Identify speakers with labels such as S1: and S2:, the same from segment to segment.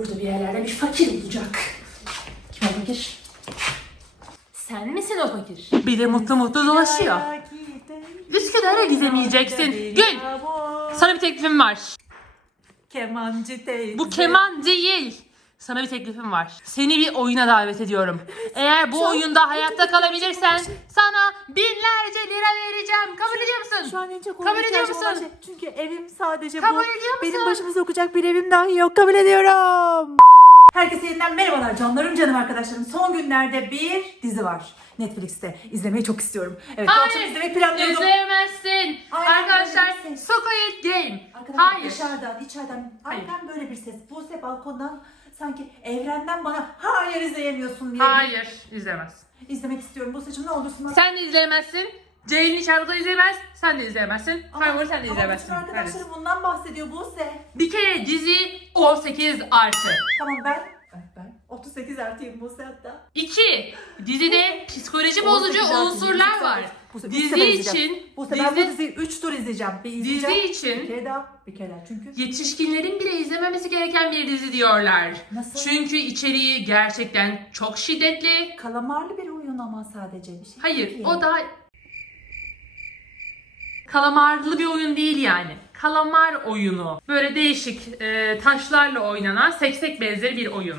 S1: Burada bir yerlerde bir fakir olacak. Kim o fakir? Sen misin o fakir? Bir de mutlu mutlu dolaşıyor. Üsküdar'a gidemeyeceksin. Gül. Sana bir teklifim var.
S2: Kemancı teyze.
S1: Bu keman değil. Sana bir teklifim var. Seni bir oyuna davet ediyorum. Eğer bu oyunda hayatta kalabilirsen sana lira vereceğim. Kabul ediyor musun?
S2: Şu an en çok
S1: Kabul ediyor
S2: ihtiyacım olan
S1: musun?
S2: şey. Çünkü evim sadece
S1: Kabul
S2: bu.
S1: ediyor musun?
S2: Benim başımı sokacak bir evim dahi yok. Kabul ediyorum. Herkese yeniden merhabalar canlarım canım arkadaşlarım. Son günlerde bir dizi var. Netflix'te. İzlemeyi çok istiyorum. Evet bu akşam izlemeyi planlıyordum.
S1: İzleyemezsin.
S2: Aynen
S1: Arkadaşlar
S2: öyle.
S1: Squid Game.
S2: Arkadaşlar
S1: Hayır.
S2: dışarıdan, içeriden
S1: Hayır.
S2: aynen böyle bir ses. Buse balkondan sanki evrenden bana hayır izleyemiyorsun diye
S1: Hayır. izlemez.
S2: izlemek istiyorum. Buse'cim ne olursun bana.
S1: Sen de izleyemezsin. Ceylin içeride izleyemez. Sen de izleyemezsin.
S2: Ama-
S1: Kaybol sen de
S2: ama
S1: izleyemezsin.
S2: bütün arkadaşlarım bundan bahsediyor Buse.
S1: Bir kere dizi 18 artı.
S2: Tamam ben, ben, ben 38 artıyım Buse hatta.
S1: 2. Dizide psikoloji
S2: 18
S1: bozucu unsurlar
S2: 28
S1: var.
S2: Buse, bir
S1: Dizi
S2: sefer izleyeceğim.
S1: için
S2: Buse ben bu
S1: dizi,
S2: diziyi 3 tur izleyeceğim. Bir
S1: dizi
S2: izleyeceğim. Bir
S1: için
S2: kere daha, bir kere daha çünkü.
S1: yetişkinlerin bile izlememesi gereken bir dizi diyorlar.
S2: Nasıl?
S1: Çünkü içeriği gerçekten çok şiddetli.
S2: Kalamarlı bir oyun ama sadece bir şey.
S1: Hayır,
S2: değil.
S1: o da kalamarlı bir oyun değil yani. Kalamar oyunu. Böyle değişik e, taşlarla oynanan seksek benzeri bir oyun.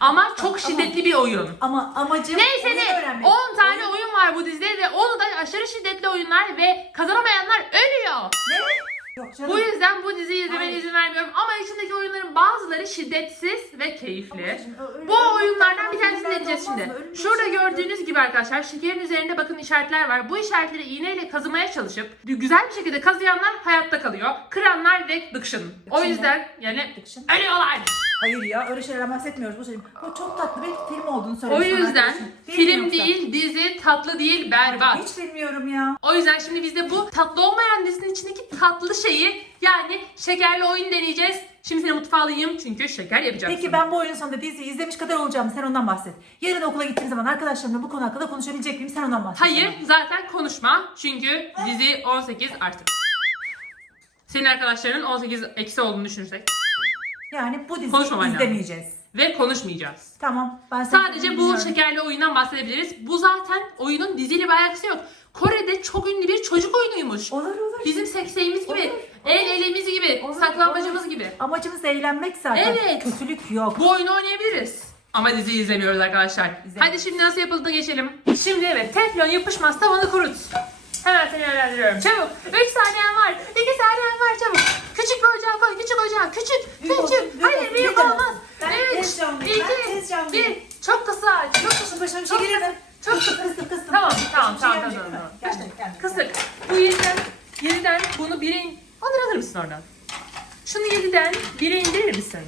S1: Ama çok şiddetli bir oyun.
S2: Ama amacım
S1: Neyse
S2: oyun
S1: ne
S2: öğrenmek.
S1: 10 tane
S2: Oyun-
S1: oyun var bu dizide ve onu da aşırı şiddetli oyunlar ve kazanamayanlar ölüyor.
S2: Ne? Yok canım.
S1: Bu yüzden bu diziyi izlemene
S2: Hayır.
S1: izin vermiyorum ama içindeki oyunların bazıları şiddetsiz ve keyifli.
S2: Ablacığım, ö- öyle-
S1: Bu oyunlardan bir tanesini
S2: öyle
S1: deneyeceğiz
S2: olmaz
S1: şimdi.
S2: mı?
S1: Şurada
S2: şey yok.
S1: gördüğünüz gibi arkadaşlar şekerin üzerinde bakın işaretler var. Bu işaretleri iğneyle kazımaya çalışıp güzel bir şekilde kazıyanlar hayatta kalıyor. Kıranlar ve dıkşın. O
S2: Dıkşın
S1: yüzden yani
S2: Dıkşın.
S1: ölüyorlar.
S2: Hayır ya öyle şeylerden bahsetmiyoruz. Bu, şey. bu çok tatlı bir film olduğunu
S1: O yüzden
S2: arkadaşım. mi
S1: film
S2: yoksa?
S1: değil, dizi tatlı değil, berbat.
S2: Hiç bilmiyorum ya.
S1: O yüzden şimdi biz de bu tatlı olmayan dizinin içindeki tatlı şeyi yani şekerli oyun deneyeceğiz. Şimdi seni mutfağa alayım çünkü şeker yapacaksın.
S2: Peki ben bu oyunun sonunda diziyi izlemiş kadar olacağım. Sen ondan bahset. Yarın okula gittiğim zaman arkadaşlarımla bu konu hakkında konuşabilecek miyim? Sen ondan bahset.
S1: Hayır zaten konuşma çünkü dizi 18 artı. Senin arkadaşlarının 18 eksi olduğunu düşünürsek.
S2: Yani bu diziyi
S1: Konuşmaman lazım.
S2: izlemeyeceğiz.
S1: Ve konuşmayacağız.
S2: Tamam. Ben seni
S1: Sadece bu
S2: dinliyorum.
S1: şekerli oyundan bahsedebiliriz. Bu zaten oyunun diziyle bir alakası yok. Kore'de çok ünlü bir çocuk oyunuymuş.
S2: Olur olur.
S1: Bizim sekseğimiz gibi,
S2: Olur,
S1: el elemiz gibi,
S2: Olur,
S1: saklambacımız
S2: olur.
S1: gibi.
S2: Amacımız eğlenmek zaten.
S1: Evet.
S2: Kötülük yok.
S1: Bu oyunu oynayabiliriz. Ama diziyi izlemiyoruz arkadaşlar.
S2: İzlemiyoruz.
S1: Hadi şimdi nasıl yapıldığına geçelim. Şimdi evet teflon yapışmaz tavanı kurut. Hemen seni yönlendiriyorum. Çabuk. 3 saniyen var. 2 saniyen var çabuk. Küçük bir ocağa koy. Küçük ocağa. Küçük.
S2: Büyük olsun,
S1: küçük.
S2: büyük
S1: Hayır
S2: olsun,
S1: büyük
S2: büyük olsun.
S1: olmaz.
S2: Ben
S1: 3,
S2: tez canlıyım, ben tez
S1: 2,
S2: canlıyım.
S1: 1. Çok kısa aç. Çok kısa.
S2: Başına bir
S1: Çok
S2: şey gelir mi?
S1: Çok
S2: Kıstım kıstım kıstım.
S1: Tamam tamam
S2: Bir şey
S1: tamam tamam. tamam.
S2: gelmeyecek.
S1: Kısık. Bu yeniden, yeniden bunu bire in... Alır alır mısın oradan? Şunu yeniden bire indirir misin?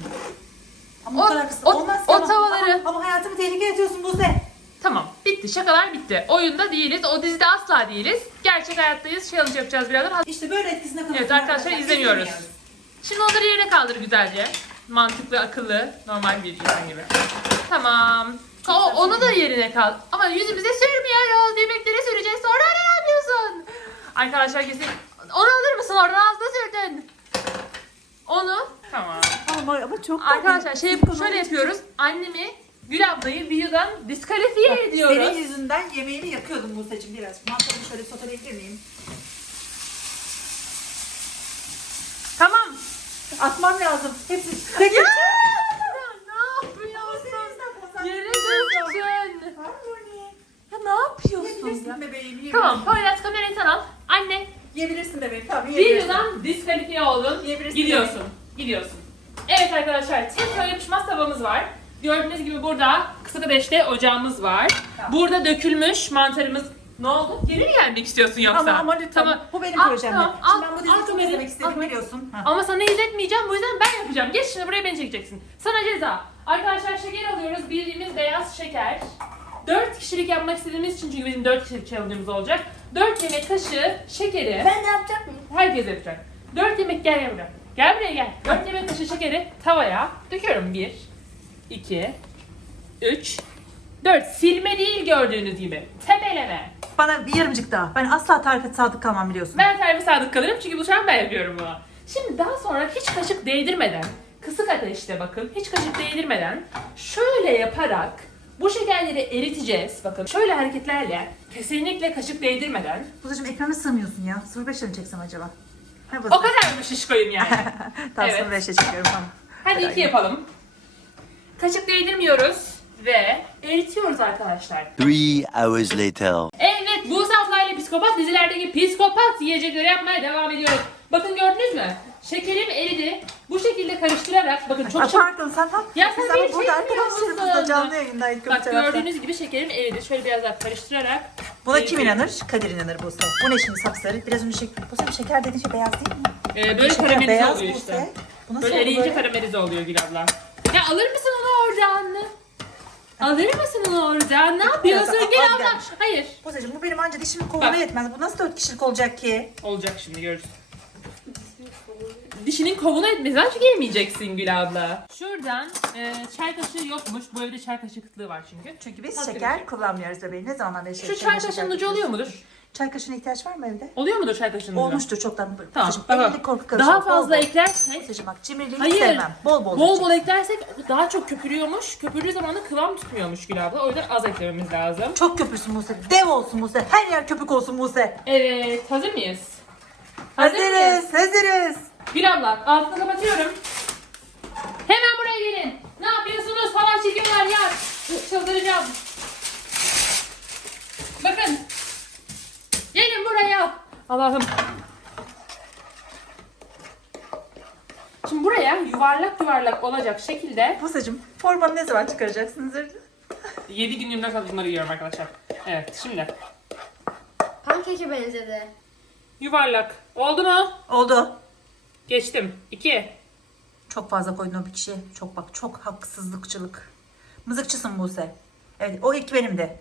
S2: Ama
S1: O-
S2: o, kadar kısa
S1: o-
S2: olmaz
S1: o
S2: ki ama-
S1: tavaları-
S2: Ama, ama hayatımı tehlikeye atıyorsun Buse.
S1: Tamam. Bitti. Şakalar bitti. Oyunda değiliz. O dizide asla değiliz. Gerçek hayattayız. Challenge yapacağız birazdan.
S2: İşte böyle etkisine kalıyorsun.
S1: Evet arkadaşlar izlemiyoruz. Şimdi onları yerine kaldır güzelce. Mantıklı, akıllı, normal bir insan gibi. Tamam. O, onu da yerine kal. Ama yüzümüze sürmüyoruz. Yemeklere süreceğiz. Sonra ne yapıyorsun? Arkadaşlar kesin... Onu alır mısın? Oradan ağzına sürdün. Onu... Tamam.
S2: Ama, ama çok
S1: Arkadaşlar şey şöyle yapıyoruz. Annemi Gül ablayı videodan diskalifiye ediyoruz.
S2: Senin yüzünden yemeğini yakıyordum Buse'cim biraz. Mantarını şöyle soteleyebilir miyim?
S1: Tamam.
S2: Atmam lazım. Hepsi. Peki.
S1: Ya! ne yapıyorsun? Yere düştün.
S2: Harmony.
S1: Ya ne yapıyorsun ya?
S2: Yiyebilirsin bebeğim. Yiyebilirsin.
S1: Tamam Poyraz kamerayı sen al. Anne
S2: Yiyebilirsin bebeğim. Tamam yiyebilirsin.
S1: videodan diskalifiye oldun.
S2: Yiyebilirsin
S1: Gidiyorsun. Gidiyorsun. Evet arkadaşlar teflon yapışmaz tavamız var. Gördüğünüz gibi burada kısık ateşte ocağımız var.
S2: Tamam.
S1: Burada dökülmüş mantarımız ne oldu? Geri mi gelmek istiyorsun yoksa?
S2: Ama, ama lütfen. Bu benim projem.
S1: tamam,
S2: Şimdi ben bu diziyi çok izlemek istedim biliyorsun. Ha.
S1: Ama sana izletmeyeceğim bu yüzden ben yapacağım. Geç şimdi buraya beni çekeceksin. Sana ceza. Arkadaşlar şeker alıyoruz. Bildiğimiz beyaz şeker. 4 kişilik yapmak istediğimiz için çünkü bizim 4 kişilik challenge'ımız olacak. 4 yemek kaşığı şekeri.
S2: Ben de yapacak mıyım?
S1: Herkes yapacak. 4 yemek gel gel buraya. Gel buraya gel. 4 yemek kaşığı şekeri tavaya döküyorum. 1, 2, 3, 4. Silme değil gördüğünüz gibi. Tepeleme.
S2: Bana bir yarımcık daha. Ben asla tarife sadık kalmam biliyorsun.
S1: Ben tarife sadık kalırım çünkü bu şu an ben yapıyorum bunu. Şimdi daha sonra hiç kaşık değdirmeden, kısık ateşte bakın, hiç kaşık değdirmeden şöyle yaparak bu şekerleri eriteceğiz. Bakın şöyle hareketlerle kesinlikle kaşık değdirmeden.
S2: Buzacığım ekrana sığmıyorsun ya. 05'le mi çeksem acaba? Ha,
S1: O kadar mı şişkoyum yani?
S2: Tamam
S1: Evet.
S2: 05'le çekiyorum tamam.
S1: Hadi iki yapalım. Kaşık değdirmiyoruz ve eritiyoruz arkadaşlar.
S3: Three hours later.
S1: Evet, psikopat dizilerdeki psikopat yiyecekleri yapmaya devam ediyoruz. Bakın gördünüz mü? Şekerim eridi. Bu şekilde karıştırarak bakın çok çok
S2: pardon sen ha?
S1: Ya sen
S2: Biz ama
S1: beni
S2: burada
S1: çekmiyor
S2: arkadaşlarımızla
S1: musun?
S2: canlı yayındaydık. öbür
S1: Bak
S2: tarafta.
S1: gördüğünüz gibi şekerim eridi. Şöyle biraz daha karıştırarak.
S2: Buna
S1: eritiyorum.
S2: kim inanır? Kadir inanır Buse. Bu ne şimdi sapsarı? Biraz önce şeker. Buse bir şeker dediğin şey beyaz değil mi?
S1: Ee, böyle
S2: Şeker
S1: karamelize
S2: beyaz
S1: oluyor
S2: Buse.
S1: işte.
S2: Bu nasıl
S1: Böyle
S2: oldu
S1: eriyince karamelize oluyor Gül abla. Ya alır mısın onu oradan? Alır mısın onu oradan? Ne yapıyorsun
S2: az
S1: abla?
S2: gelmiş.
S1: Hayır.
S2: Buse'cim bu benim anca dişimin kovuna
S1: Bak.
S2: yetmez. Bu nasıl dört kişilik olacak ki?
S1: Olacak şimdi görürüz. Dişinin kovuna etmez. Hiç gelmeyeceksin Gül abla. Şuradan e, çay kaşığı yokmuş. Bu evde çay kaşığı kıtlığı var çünkü.
S2: Çünkü biz
S1: Tabii
S2: şeker
S1: ki.
S2: kullanmıyoruz bebeğim. Ne zamandan beri
S1: Şu çay kaşığının ucu oluyor mudur?
S2: Çay kaşığına ihtiyaç var mı evde?
S1: Oluyor mudur çay kaşığının ucu?
S2: Olmuştur çoktan.
S1: Tamam. Bak,
S2: elli korku.
S1: Daha
S2: Bol
S1: fazla
S2: bol.
S1: eklersek
S2: Buse'cim bak cimriliği
S1: Hayır.
S2: sevmem. Bol bol.
S1: Bol
S2: diyeceksin.
S1: bol eklersek daha çok köpürüyormuş. Köpürdüğü zaman da kıvam tutmuyormuş Gül abla. O yüzden az eklememiz lazım.
S2: Çok köpürsün Buse. Dev olsun Buse. Her yer köpük olsun Buse.
S1: Evet, hazır mıyız? Hazır mıyız?
S2: Hazırız. Hazırız.
S1: Gül abla, altını kapatıyorum. Hemen buraya gelin. Ne yapıyorsunuz? Falan çekiyorlar ya. Çıldıracağım. Bakın. Gelin buraya. Allah'ım. Şimdi buraya yuvarlak yuvarlak olacak şekilde
S2: Buse'cim formanı ne zaman çıkaracaksınız?
S1: 7 gün 24 saat bunları yiyorum arkadaşlar. Evet, şimdi
S4: Pankeke benzedi.
S1: yuvarlak. Oldu mu?
S2: Oldu.
S1: Geçtim. 2.
S2: Çok fazla koydun o bir kişiye. Çok bak çok haksızlıkçılık. Mızıkçısın Buse. Evet o ilk benim de.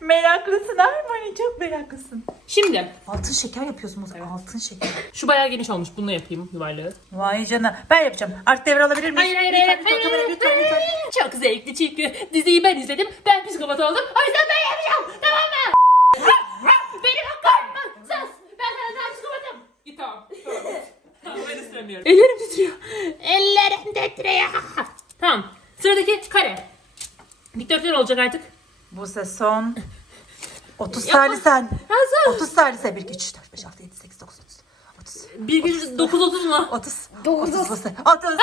S2: Meraklısın Armani çok meraklısın.
S1: Şimdi
S2: Altın şeker yapıyorsun Buse. Altın şeker.
S1: şu bayağı geniş olmuş. Bununla yapayım yuvarlağı.
S2: Vay canına. Ben yapacağım. Art devre alabilir miyim?
S1: Hayır hayır
S2: lütfen,
S1: hayır.
S2: lütfen, kamera, lütfen, lütfen.
S1: hayır. Çok zevkli çünkü diziyi ben izledim. Ben psikopat oldum. O yüzden ben yapacağım. Tamam mı? Benim hakkım. Sus. Ben sana daha psikopatım. Git tamam. Tamam. Tamam ben istemiyorum. Ellerim titriyor. Ellerim titriyor. Tamam. Sıradaki kare. Dikdörtgen olacak artık.
S2: Buse son 30 saniyen.
S1: Hazır.
S2: 30 saniye. 1, 2, 3, 4, 5, 6, 7, 8, 9, 30. 30.
S1: Bir gün 9.30 mu?
S2: 30.
S4: Dokuz.
S2: 30 Buse. 30.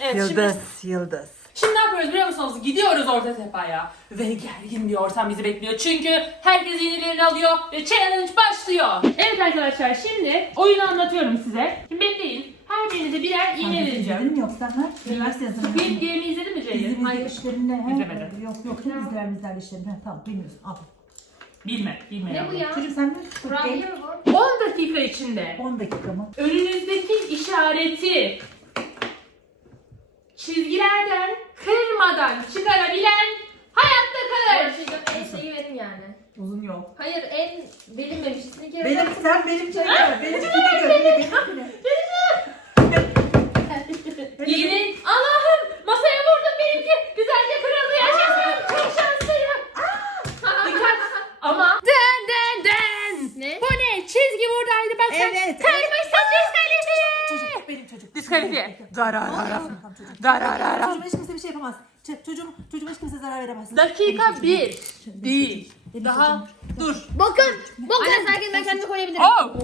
S1: Evet şimdi,
S2: Yıldız. Yıldız.
S1: şimdi ne yapıyoruz biliyor musunuz? Gidiyoruz orta tepaya. Ve gergin bir ortam bizi bekliyor. Çünkü herkes iğnelerini alıyor ve challenge başlıyor. Evet arkadaşlar şimdi oyunu anlatıyorum size. Şimdi bekleyin. Her birinize birer iğne vereceğim.
S5: yoksa ha? Üniversite yazılımı.
S1: Bir gemi izledin mi Ceylin? Hayır.
S5: işlerinde ha?
S1: İzlemedim.
S5: Yok yok hiç izlememizler işlerinde. Ha, tamam bilmiyorsun. Al.
S1: Bilme. Bilme.
S4: Ne bu ya?
S5: Çocuğum sen musun?
S4: Kurabiye mi bu?
S1: 10 dakika içinde
S5: 10 dakika mı?
S1: önünüzdeki işareti çizgilerden kırmadan çıkarabilen hayatta kalır.
S4: Yarışacak en şeyi benim yani.
S5: Uzun yol.
S4: Hayır en bilinmemişini kere
S5: Benim sen benim çekme. Benim ikine göre. Benimkine.
S1: İğne. Allah'ım masaya vurdum benimki. Güzelce kırıldı yaşasın. Çok şanslıyım. Dikkat. Ama. Den den den.
S4: Ne?
S1: Bu ne? Çizgi sen.
S5: Evet.
S1: Kırmışsın diskalifiye.
S5: Çocuk benim çocuk.
S1: Diskalifiye.
S2: Dararara. Dararara.
S5: Çocuğuma hiç kimse bir şey yapamaz. Ç- Çocuğum, çocuğuma hiç kimse zarar veremez.
S1: Dakika bir. Değil. Daha dur.
S4: Bakın. Bakın. Anne herkes ben kendimi koyabilirim.
S1: Oh.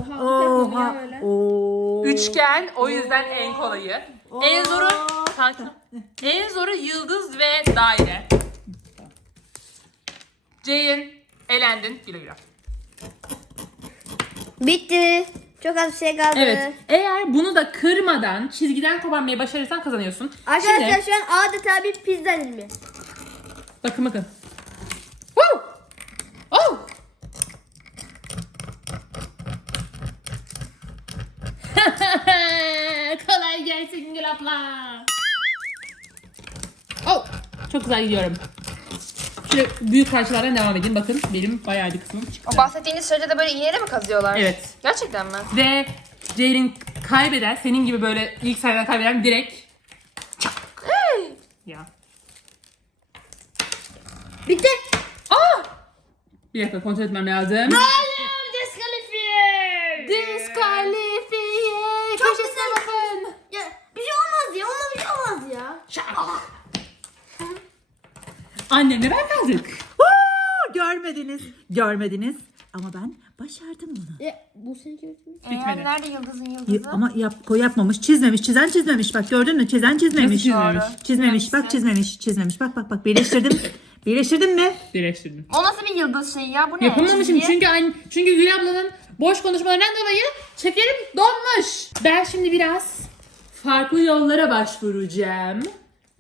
S4: Oha.
S2: Oo.
S1: Üçgen o yüzden en kolayı. En zoru sakin. En zoru yıldız ve daire. Ceyin elendin. Güle güle.
S4: Bitti. Çok az bir şey kaldı.
S1: Evet. Eğer bunu da kırmadan çizgiden koparmayı başarırsan kazanıyorsun.
S4: Arkadaşlar
S1: Şimdi,
S4: şu an adeta bir pizza dilimi.
S1: bakın bakın. Woo! Oh! Kolay gelsin Gül abla. Oh! Çok güzel gidiyorum. Şöyle büyük parçalardan devam edeyim. Bakın benim bayağı bir kısmım çıktı.
S6: O bahsettiğiniz sürece de böyle iğneyle mi kazıyorlar?
S1: Evet.
S6: Gerçekten mi?
S1: Ve Ceylin kaybeden, senin gibi böyle ilk sayıdan kaybeden direkt çak. ya.
S4: Bitti.
S1: Aa! Bir dakika kontrol etmem lazım.
S4: Hayır diskalifiye.
S1: Alifiye
S4: Çok
S1: köşesine
S4: güzel.
S1: bakın.
S4: Ya bir şey olmaz ya. Onunla bir şey olmaz ya.
S1: Annemle ben kaldık.
S2: Woo! Görmediniz. Görmediniz. Ama ben başardım bunu.
S4: E, bu seninki.
S1: Bitmedi.
S6: Ee, nerede yıldızın yıldızı?
S2: Ama yap, koy yapmamış, çizmemiş, çizen çizmemiş. Bak gördün mü? Çizen çizmemiş.
S1: Nasıl çizmemiş?
S2: Çizmemiş. Bak çizmemiş, çizmemiş. Bak bak bak birleştirdim. birleştirdim mi?
S1: Birleştirdim.
S6: O nasıl bir yıldız şeyi ya? Bu ne?
S1: Yapamamışım
S6: Çizgi.
S1: çünkü an- çünkü Gül ablanın boş konuşmalarından dolayı şekerim donmuş. Ben şimdi biraz farklı yollara başvuracağım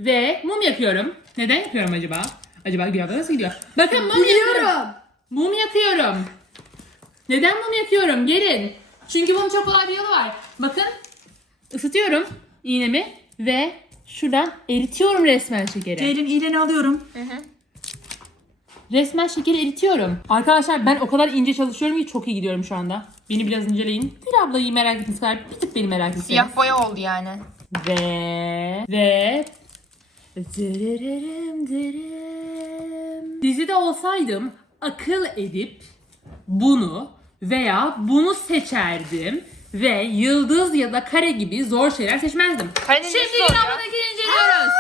S1: ve mum yakıyorum. Neden yakıyorum acaba? Acaba Gül abla nasıl gidiyor? Bakın mum yakıyorum. Mum yakıyorum. Neden mum yakıyorum? Gelin. Çünkü bunun çok kolay bir yolu var. Bakın ısıtıyorum iğnemi ve şuradan eritiyorum resmen şekeri.
S2: Ceylin iğneni alıyorum.
S1: Resmen şekeri eritiyorum. Arkadaşlar ben o kadar ince çalışıyorum ki çok iyi gidiyorum şu anda. Beni biraz inceleyin. Bir ablayı merak ettiğiniz kadar bir tık beni merak ettiğiniz.
S6: Siyah boya oldu yani.
S1: Ve ve dırırırım dırım. Dizide olsaydım akıl edip bunu veya bunu seçerdim ve yıldız ya da kare gibi zor şeyler seçmezdim.
S6: Karenin
S1: Şimdi
S6: nesi oluyor?
S1: günahındaki inceliyoruz.